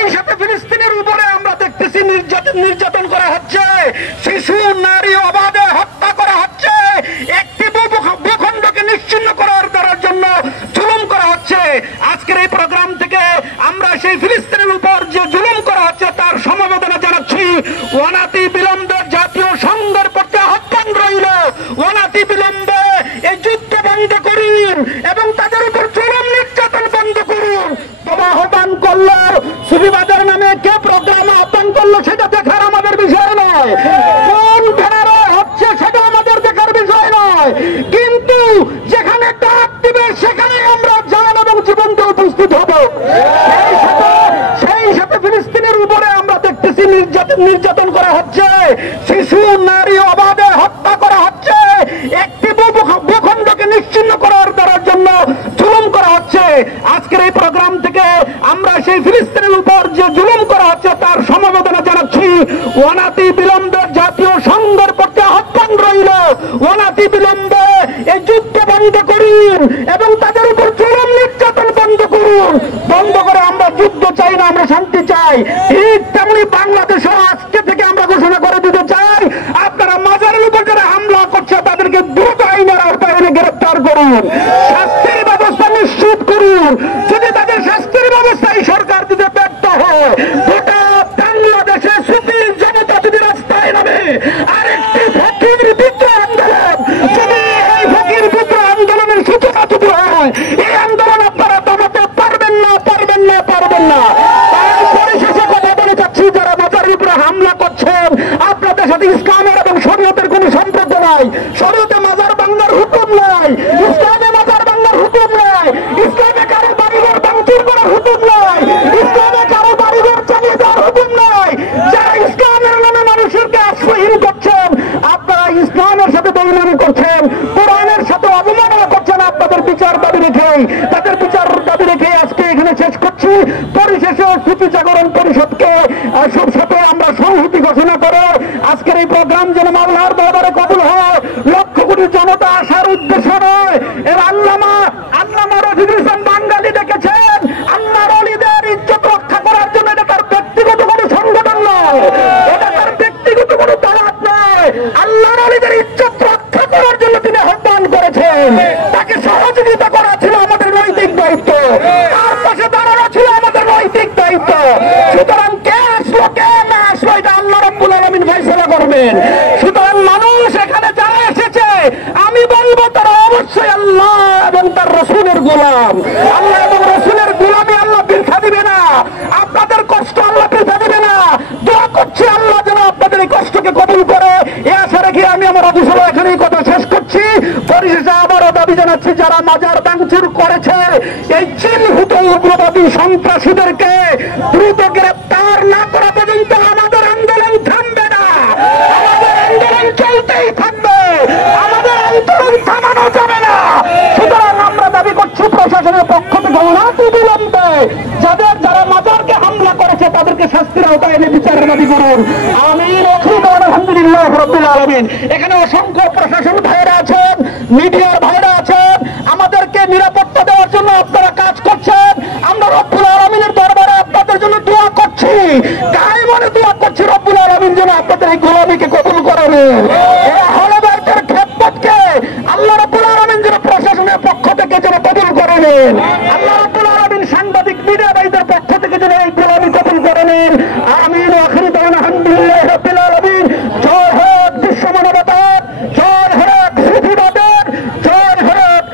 সেই সাথে ফিলিস্তিনের উপরে আমরা দেখতেছি নির্যাতন করা হচ্ছে, শিশু নারী অবাধে হত্যা করা হচ্ছে, একটি ভূখণ্ডকে নিশ্চিহ্ন করার জন্য জুলুম করা হচ্ছে। আজকের এই প্রোগ্রাম থেকে আমরা সেই ফিলিস্তিনের উপর যে জুলুম করা হচ্ছে তার সমবেদনা জানাচ্ছি। অনাতি বিলম্বে জাতীয় সংঘের প্রতি আহ্বান রইল, অনাতি বিলম্বে এই যুদ্ধ বন্ধ করুন এবং তাদের উপর জুলুম নির্যাতন বন্ধ করুন। তবে আহ্বান করলো সুবিবাদের নামে কে প্রোগ্রাম আহ্বান করলো সেটা দেখার আমাদের বিষয় নয়, কোন ব্যানারে হচ্ছে সেটা আমাদের দেখার বিষয় নয়, কিন্তু যেখানে ডাক দিবে সেখানে আমরা জান এবং জীবন্ত উপস্থিত হব। সেই সাথে ফিলিস্তিনের উপরে আমরা দেখতেছি নির্যাতন করা হচ্ছে, শিশু নারী অবাধে হত্যা করা হচ্ছে, একটি ভূখণ্ডকে নিশ্চিহ্ন করার জন্য জুলুম করা হচ্ছে। আজকের এই প্রোগ্রাম থেকে আমরা সেই ফিলিস্তিনের উপর যে জুলুম করা হচ্ছে তার সমবেদনা জানাচ্ছি। অনাতি বিলম্বে জাতীয় সংঘের প্রতি আহ্বান রইল, অনাতি বিলম্বে এই যুদ্ধ বন্ধ করুন এবং তাদের উপর জুলুম নির্যাতন বন্ধ করুন। বন্ধ করে আমরা যুদ্ধ চাই না, আমরা শান্তি চাই। ঠিক তেমনি বাংলাদেশে আজকে থেকে আমরা ঘোষণা করে দিতে চাই, আপনারা মাজারের উপর যারা হামলা করছে তাদেরকে দ্রুত আইনের আওতায় এনে গ্রেফতার করুন, শাস্তির ব্যবস্থা নিশ্চিত করুন। যদি তাদের শাস্তির ব্যবস্থায় সরকার দিতে ব্যর্থ হয়, গোটা বাংলাদেশে সুফির জনতা যদি রাস্তায় নামে আরেকটি ফকির বিদ্রোহ আন্দোলন, যদি এই ফকির বিদ্রোহ আন্দোলনের সূচনা যদি হয়, এই আন্দোলন আপনারা দমাতে পারবেন না, পারবেন না, পারবেন না। পরিশেষে কথা বলে যাচ্ছি, যারা মাজারের উপরে হামলা করছেন আপনাদের সাথে ইসলামের এবং শরীয়তের কোন সম্পর্ক নাই। শরীয়তে মাজার ভাঙার হুকুম নাই, ইসলামে মাজার ভাঙার হুকুম নাই, ইসলামে কারো বাড়িঘর ভাঙচুর করার হুকুম নাই, ইসলামে কারো বাড়িঘর চালিয়ে দেওয়ার হুকুম নাই। যারা ইসলামের নামে মানুষকে আশ্রয়হীন করছেন, আপনারা ইসলামের সাথে বেইমানি করছেন, কোরআনের সাথে অবমাননা করছেন। আপনাদের বিচার দাবি রেখেই, তাদের বিচার দাবি রেখে আজকে এখানে শেষ করছি। পরিশেষে সুফি জাগরণ পরিষদকে সাথে আমরা সংহতি ঘোষণা করে আজকের এই প্রোগ্রাম যেন মাওলার দরবারে কবুল হয়, লক্ষ কোটি জনতা আসার উদ্দেশ্য নয়। এর আল্লামা রফিকুল ইসলাম বাঙালি দেখেছেন, আল্লাহর ওলিদের ইজ্জত রক্ষা করার জন্য এটা তার ব্যক্তিগত কোনো সংগঠন নয়, এটা তার ব্যক্তিগত কোনো দালাত নয়। আল্লাহর ওলিদের ইজ্জত রক্ষা করার জন্য তিনি আহ্বান করেছেন, তাকে সহযোগিতা করা ছিল আমাদের নৈতিক দায়িত্ব, তার পাশে দাঁড়ানো ছিল আমাদের নৈতিক দায়িত্ব। সুতরাং কে আসলো কে না আসলো এটা আল্লাহ রাব্বুল আলামিন ফয়সালা করবেন। সুতরাং মানুষ এখানে যারা এসেছে আমি বলবো তারা অবশ্যই আল্লাহ এবং তার রসুলের গোলাম। আল্লাহ এবং রসুলের গোলামি আল্লাহ বৃথা দিবে না, আপনাদের কষ্ট আল্লাহ বৃথা দিবে না। দোয়া করছি আল্লাহ যেন আপনাদের এই কষ্টকে কবুল করে। এ আশা রেখে আমি আমার অবসরে এখানেই কথা শেষ করছি। পরিশেষে আবারও দাবি জানাচ্ছি, যারা মাজার ভাঙচুর করেছে এই চিহ্নিত উগ্রবাদী সন্ত্রাসীদেরকে দ্রুত গ্রেপ্তার না করা পর্যন্ত আমাদের আন্দোলন থামবে না, আমাদের আন্দোলন চলতেই থাকবে, আমাদের আন্দোলন থামানো যাবে না। সুতরাং আমরা দাবি করছি প্রশাসনের পক্ষ থেকে অনতি বিলম্বে যারা মাজারকে হামলা করেছে তাদেরকে শাস্তির আওতায় এনে বিচারের দাবি করুন। আমিন। আলহামদুলিল্লাহ রাব্বিল আলামিন। এখানে অসংখ্য প্রশাসন ভাইরা আছেন, মিডিয়ার ভাইরা আছেন, আমাদেরকে নিরাপত্তা দেওয়ার জন্য আপনারা কাজ করছেন। আমরা রব্বুল আলামিনের দরবারে আপনাদের জন্য দোয়া করছি, গায়ে মনে দোয়া করছি রব্বুল আলামিন যেন আপনাদের এই গোলামিকে কবুল করেন। আহলে বাইতের খেদমতকে আল্লাহ রব্বুল আলামিন যেন প্রশাসনের পক্ষ থেকে যেন কবুল করে নেন। আল্লাহ রব্বুল আলামিন সাংবাদিক মিডিয়া ভাইদের পক্ষ থেকে যেন এই গোলামি কবুল করে নেন। আমিন। আখির দাওয়ানা আলহামদুলিল্লাহ রাব্বিল আলামিন। জয় হোক বিশ্ব মানবতার, জয় হোক সুফিবাদের, জয় হোক